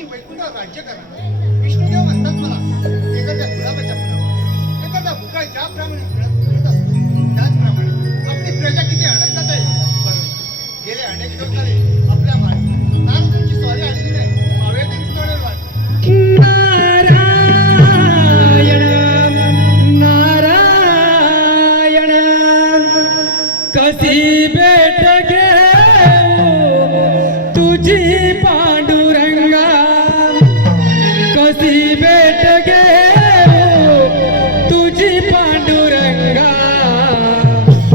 आणि वैकुंठावर राज्य करा. विष्णुदेव म्हणतात मला एखाद्या गुलाबाच्या फुलावर. एखादा भुका ज्याप्रमाणे फिरत असतो त्याचप्रमाणे आपली प्रजा किती आनंदात आहे? गेले अनेक दिवस झाले आपल्या मागे. नारदांची स्वारी आलेली नाही. पावे त्यांची वाट नारायण नारायण कशी तुझी?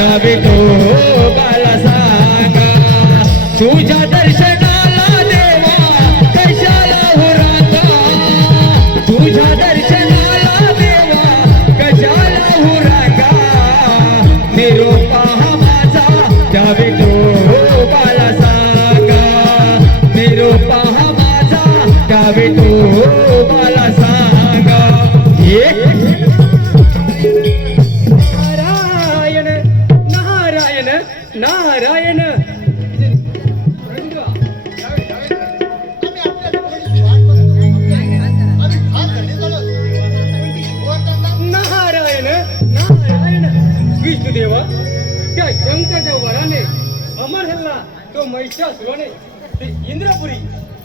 द्यावी तो सांगा. तुझ्या दर्शनाला देवा कशाला हुराता? तुझ्या दर्शनाला देवा कशाला हुरागा निरोपा माझा द्यावे तो सांगा. निरोपा माझा द्यावे त्या शंकरच्या वराने अमर झाला तो महिषासुराने ते इंद्रपुरी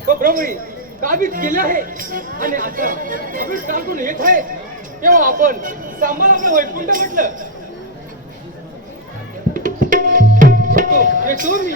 व भ्रमणी काबीत केले आहे. आणि आता अभिष टाकून येत आहे. तेव्हा आपण सामान आपलं वैकुंठ म्हटलं. तो येतो मी